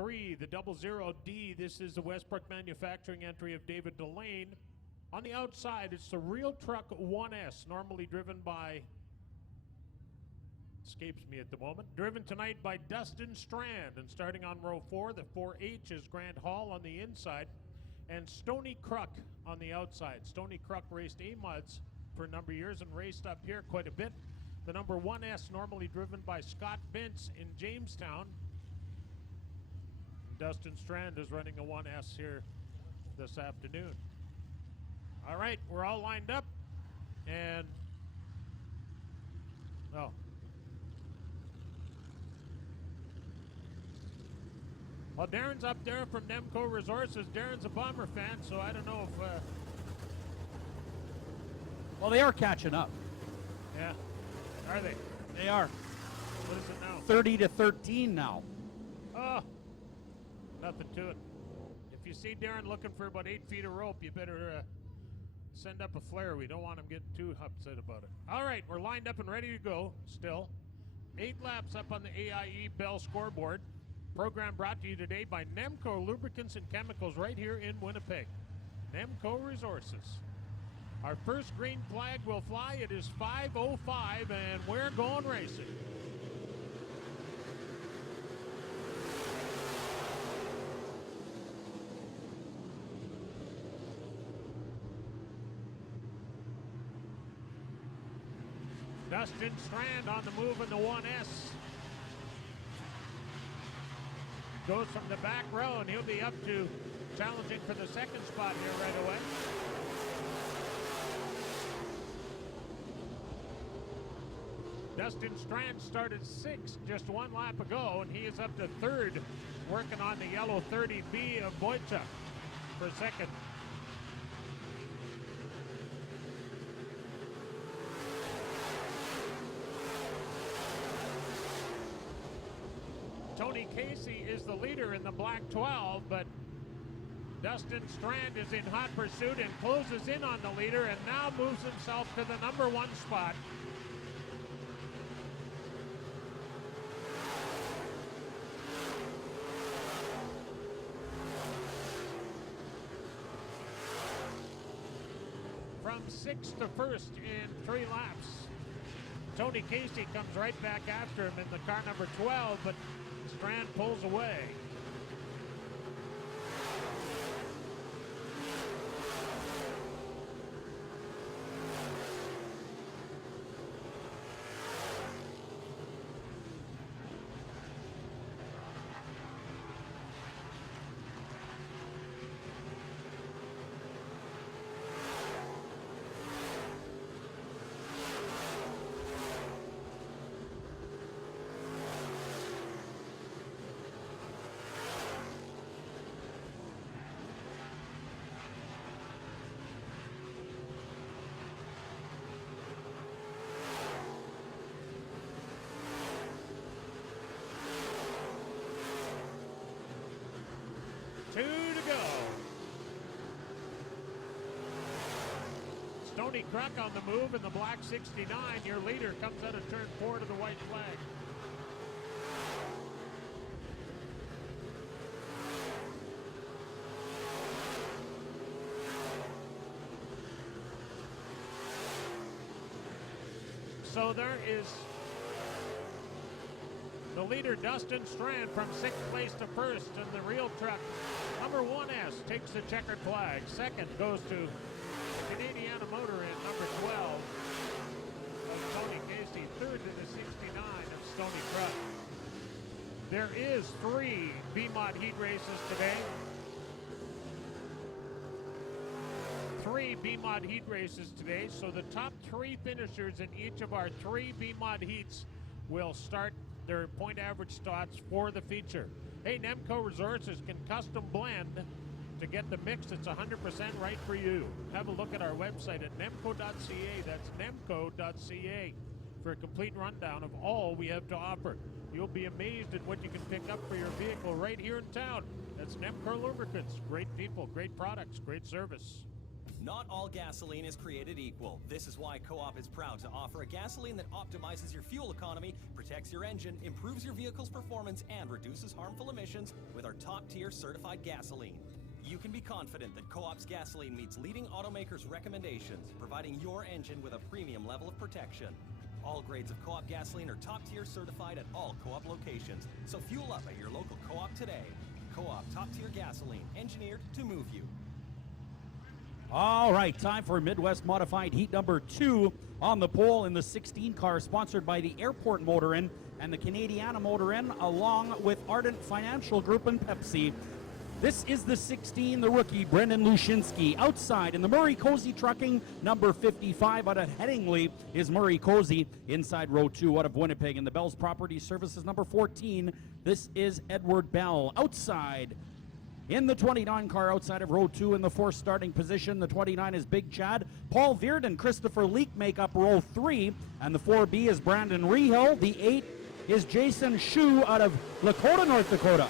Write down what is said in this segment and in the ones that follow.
3, the 00D. This is the Westbrook Manufacturing entry of David Delane. On the outside, it's the Real Truck 1S, normally driven by, escapes me at the moment, driven tonight by Dustin Strand. And starting on row 4, the 4H is Grant Hall on the inside and Stony Kruk on the outside. Stony Kruk raced A-Muds for a number of years and raced up here quite a bit. The number 1S, normally driven by Scott Vince in Jamestown. Dustin Strand is running a 1S here this afternoon. All right, we're all lined up, and well, Darren's up there from Nemco Resources. Darren's a Bomber fan, so I don't know if well, they are catching up. Yeah, are they? They are. What is it now? 30-13 now. Oh, nothing to it. If you see Darren looking for about 8 feet of rope, you better send up a flare. We don't want him getting too upset about it. All right, we're lined up and ready to go still. 8 laps up on the AIE Bell scoreboard. Program brought to you today by Nemco Lubricants and Chemicals right here in Winnipeg. Nemco Resources. Our first green flag will fly. It is 5:05 and we're going racing. Dustin Strand on the move in the 1S. Goes from the back row, and he'll be up to challenging for the second spot here right away. Dustin Strand started 6th just 1 lap ago, and he is up to 3rd, working on the yellow 30B of Boychuk for second. Tony Casey is the leader in the black 12, but Dustin Strand is in hot pursuit and closes in on the leader and now moves himself to the number 1 spot. From 6th to 1st in 3 laps. Tony Casey comes right back after him in the car number 12, but Strand pulls away. Stony Kruk on the move in the black 69. Your leader comes out of turn 4 to the white flag. So there is the leader, Dustin Strand, from 6th place to 1st, and the Real Truck number 1S takes the checkered flag. Second goes to Canadiana Motor in number 12 of Tony Casey. 3rd to the 69 of Stony Kruk. There is 3 B-Mod heat races today. 3 B-Mod heat races today. So the top 3 finishers in each of our 3 B-Mod heats will start their point average spots for the feature. Hey, Nemco Resources can custom blend to get the mix that's 100% right for you. Have a look at our website at nemco.ca. That's nemco.ca for a complete rundown of all we have to offer. You'll be amazed at what you can pick up for your vehicle right here in town. That's Nemco Lubricants. Great people, great products, great service. Not all gasoline is created equal. This is why Co-op is proud to offer a gasoline that optimizes your fuel economy, protects your engine, improves your vehicle's performance, and reduces harmful emissions with our top-tier certified gasoline. You can be confident that Co-op's gasoline meets leading automakers' recommendations, providing your engine with a premium level of protection. All grades of Co-op gasoline are top-tier certified at all Co-op locations, so fuel up at your local Co-op today. Co-op top-tier gasoline, engineered to move you. All right, time for Midwest Modified Heat number 2 on the pole in the 16 car, sponsored by the Airport Motor Inn and the Canadiana Motor Inn, along with Ardent Financial Group and Pepsi. This is the 16, the rookie, Brendan Lushinsky. Outside in the Murray Cozy Trucking, number 55 out of Headingley is Murray Cozy. Inside row 2 out of Winnipeg in the Bell's Property Services, number 14, this is Edward Bell. Outside in the 29 car, outside of row 2 in the 4th starting position, the 29 is Big Chad. Paul Veard and Christopher Leak make up row 3, and the 4B is Brandon Rehill. The 8 is Jason Shu out of Lakota, North Dakota.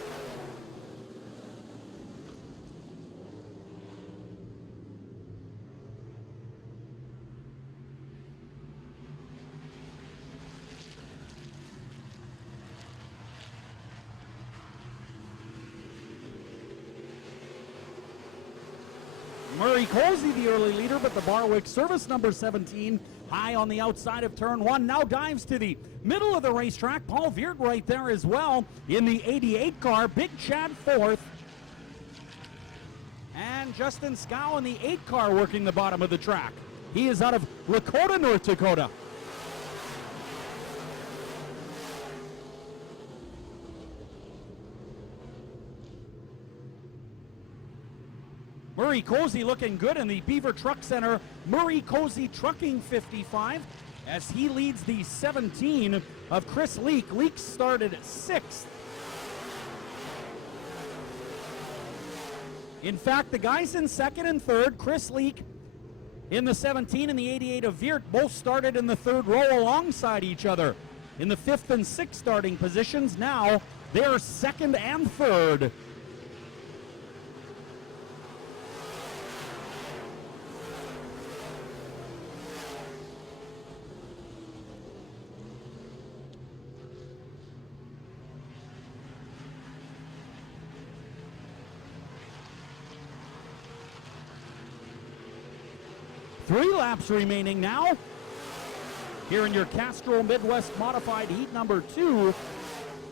Murray Cozy, the early leader, but the Barwick Service, number 17, high on the outside of turn 1, now dives to the middle of the racetrack. Paul Veard right there as well in the 88 car. Big Chad 4th. And Justin Scow in the 8 car working the bottom of the track. He is out of Lakota, North Dakota. Murray Cozy looking good in the Beaver Truck Center Murray Cozy Trucking 55 as he leads the 17 of Chris Leak. Leak started 6th. In fact, the guys in 2nd and 3rd, Chris Leak in the 17 and the 88 of Veert, both started in the 3rd row alongside each other. In the 5th and 6th starting positions, now they're 2nd and 3rd. Three laps remaining now. Here in your Castrol Midwest Modified Heat number 2.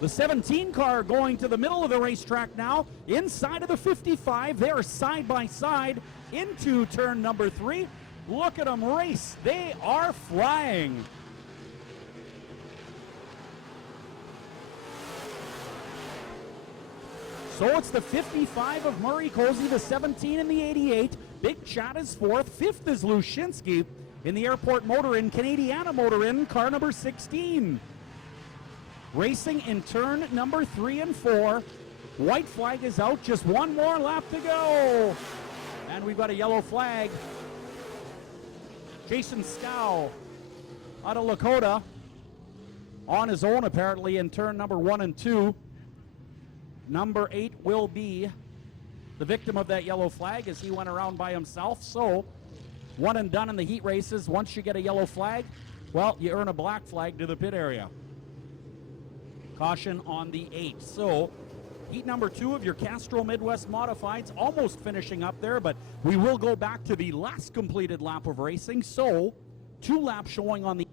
The 17 car going to the middle of the racetrack now. Inside of the 55, they are side by side into turn number 3. Look at them race. They are flying. So it's the 55 of Murray Cozy, the 17 and the 88. Big Chad is 4th. 5th is Lushinsky in the Airport Motor Inn, Canadiana Motor Inn, car number 16. Racing in turn number 3 and 4. White flag is out. Just one more lap to go. And we've got a yellow flag. Jason Scow out of Lakota on his own apparently in turn number 1 and 2. Number 8 will be the victim of that yellow flag as he went around by himself. So, one and done in the heat races. Once you get a yellow flag, well, you earn a black flag to the pit area. Caution on the 8. So, heat number 2 of your Castrol Midwest Modifieds almost finishing up there, but we will go back to the last completed lap of racing. So, 2 laps showing on the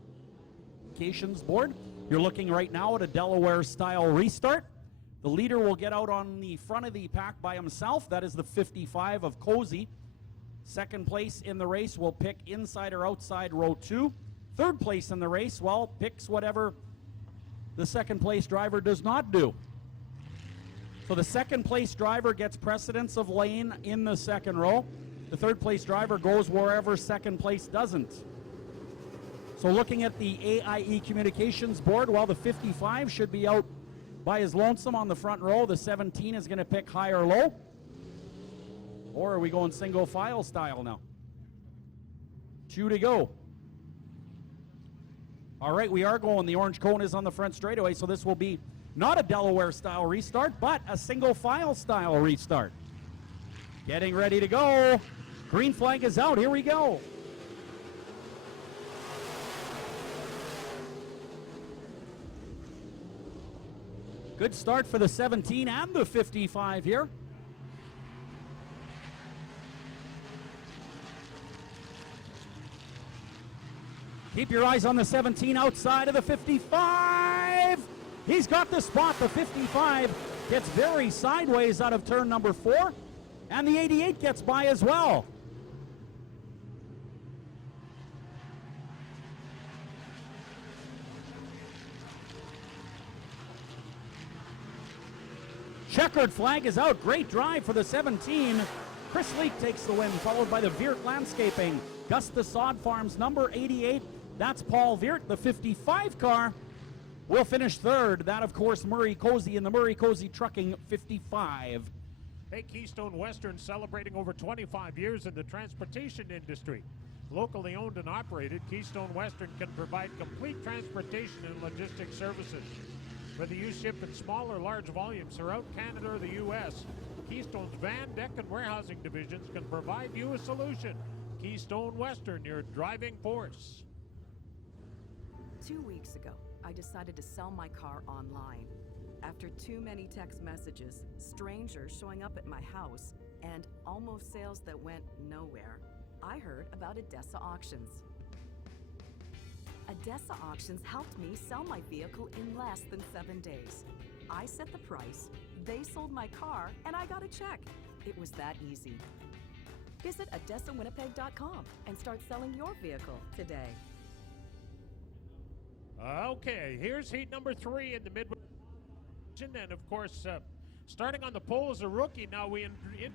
classifications board. You're looking right now at a Delaware-style restart. The leader will get out on the front of the pack by himself. That is the 55 of Cozy. Second place in the race will pick inside or outside row 2. Third place in the race, well, picks whatever the second place driver does not do. So the second place driver gets precedence of lane in the second row. The third place driver goes wherever second place doesn't. So looking at the AIE communications board, well, the 55 should be out by his lonesome on the front row. The 17 is going to pick high or low. Or are we going single file style now? 2 to go. All right, we are going. The orange cone is on the front straightaway, so this will be not a Delaware style restart, but a single file style restart. Getting ready to go. Green flag is out. Here we go. Good start for the 17 and the 55 here. Keep your eyes on the 17 outside of the 55. He's got the spot. The 55 gets very sideways out of turn number 4. And the 88 gets by as well. Checkered flag is out. Great drive for the 17. Chris Leake takes the win, followed by the Veert Landscaping. Gus the Sod Farms, number 88. That's Paul Veert. The 55 car will finish third. That, of course, Murray Cozy in the Murray Cozy Trucking 55. Hey, Keystone Western celebrating over 25 years in the transportation industry. Locally owned and operated, Keystone Western can provide complete transportation and logistics services. Whether you ship in small or large volumes throughout Canada or the U.S., Keystone's van, deck, and warehousing divisions can provide you a solution. Keystone Western, your driving force. 2 weeks ago, I decided to sell my car online. After too many text messages, strangers showing up at my house, and almost sales that went nowhere, I heard about ADESA Auctions. ADESA Auctions helped me sell my vehicle in less than 7 days. I set the price, they sold my car, and I got a check. It was that easy. Visit ADESAWinnipeg.com and start selling your vehicle today. Okay, here's heat number 3 in the Midwest. And of course, starting on the pole is a rookie. Now we introduced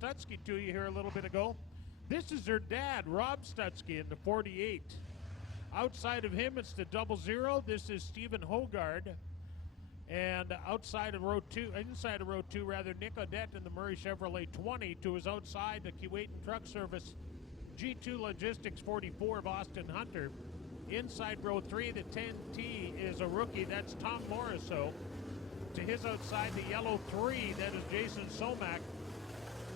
Stutzky to you here a little bit ago. This is her dad, Rob Stutzky, in the 48. Outside of him, it's the 00. This is Stephen Hogard. And inside of row 2, Nick Odette in the Murray Chevrolet 20. To his outside, the Keewatin Truck Service G2 Logistics 44 of Austin Hunter. Inside row 3, the 10T is a rookie. That's Tom Morriso. To his outside, the yellow 3, that is Jason Somack.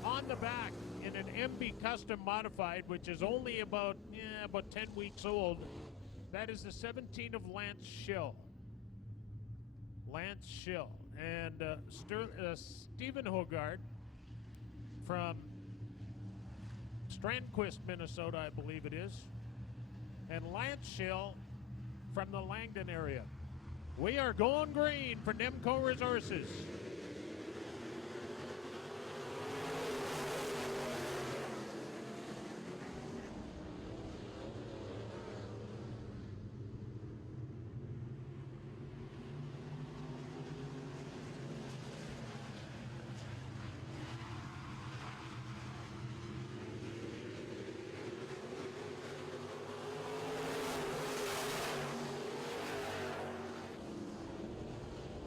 On the back, in an MB Custom Modified, which is only about 10 weeks old, that is the 17 of Lance Schill. Lance Schill. And Stephen Hogard from Strandquist, Minnesota, I believe it is. And Lance Schill from the Langdon area. We are going green for Nemco Resources.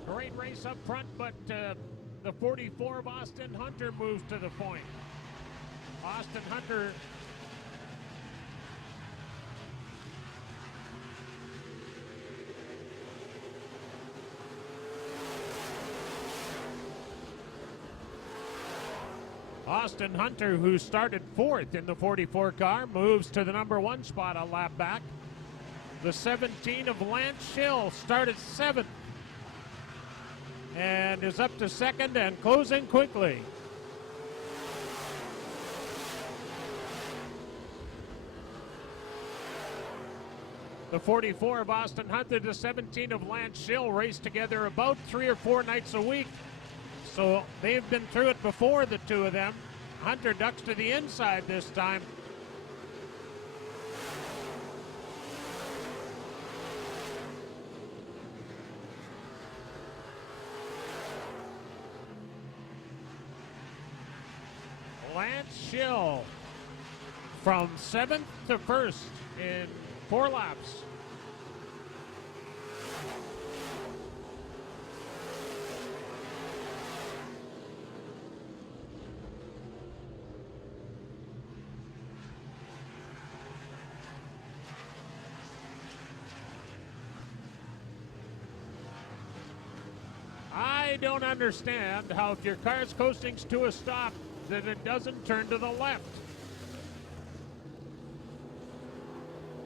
Great race up front, but the 44 of Austin Hunter moves to the point. Austin Hunter who started 4th in the 44 car, moves to the number 1 spot a lap back. The 17 of Lance Schill started 7th. And is up to 2nd and closing quickly. The 44 of Austin Hunter, the 17 of Lance Schill race together about 3 or 4 nights a week. So they've been through it before, the two of them. Hunter ducks to the inside this time. Lance Schill from 7th to 1st in 4 laps. I don't understand how if your car's coasting to a stop that it doesn't turn to the left.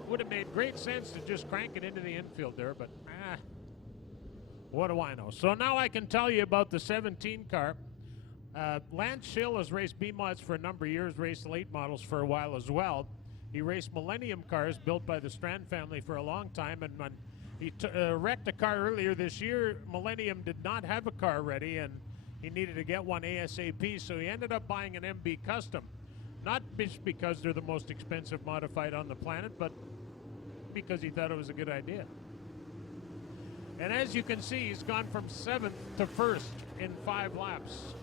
Would have made great sense to just crank it into the infield there, but what do I know? So now I can tell you about the 17 car. Lance Schill has raced B-Mods for a number of years, raced late models for a while as well. He raced Millennium cars built by the Strand family for a long time, and when he wrecked a car earlier this year, Millennium did not have a car ready, and he needed to get one ASAP, so he ended up buying an MB Custom. Not just because they're the most expensive modified on the planet, but because he thought it was a good idea. And as you can see, he's gone from 7th to 1st in 5 laps.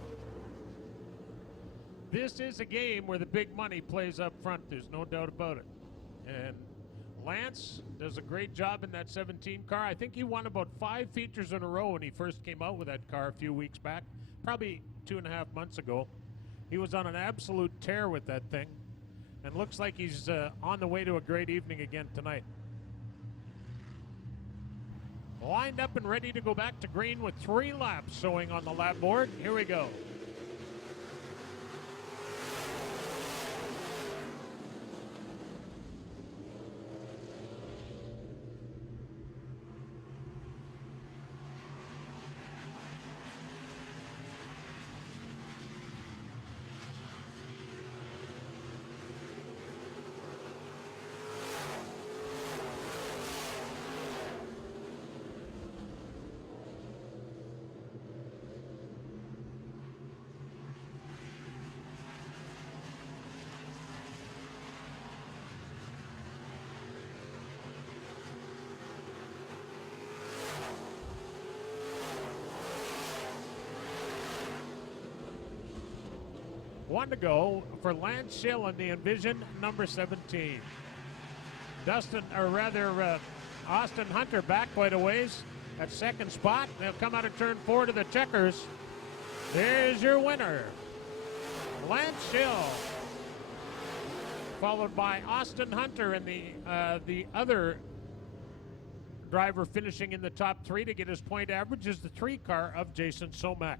This is a game where the big money plays up front, there's no doubt about it. And Lance does a great job in that 17 car. I think he won about 5 features in a row when he first came out with that car a few weeks back, probably 2.5 months ago. He was on an absolute tear with that thing, and looks like he's on the way to a great evening again tonight. Lined up and ready to go back to green with 3 laps showing on the lap board. Here we go. One to go for Lance Schill in the Envision number 17. Austin Hunter back quite a ways at second spot. They'll come out of turn 4 to the checkers. There's your winner, Lance Schill, followed by Austin Hunter and the other driver finishing in the top 3 to get his point average is the 3 car of Jason Somack.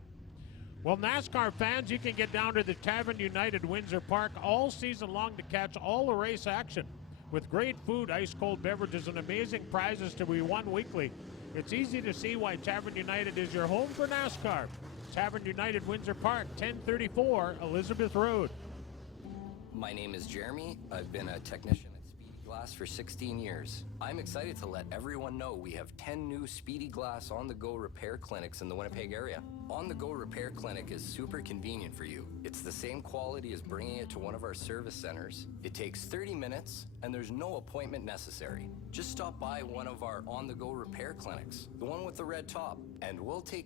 Well, NASCAR fans, you can get down to the Tavern United Windsor Park all season long to catch all the race action with great food, ice-cold beverages, and amazing prizes to be won weekly. It's easy to see why Tavern United is your home for NASCAR. Tavern United Windsor Park, 1034 Elizabeth Road. My name is Jeremy. I've been a technician at Speedy Glass for 16 years. I'm excited to let everyone know we have 10 new Speedy Glass on-the-go repair clinics in the Winnipeg area. On-the-go repair clinic is super convenient for you. It's the same quality as bringing it to one of our service centers. It takes 30 minutes and there's no appointment necessary. Just stop by one of our on-the-go repair clinics, the one with the red top, and we'll take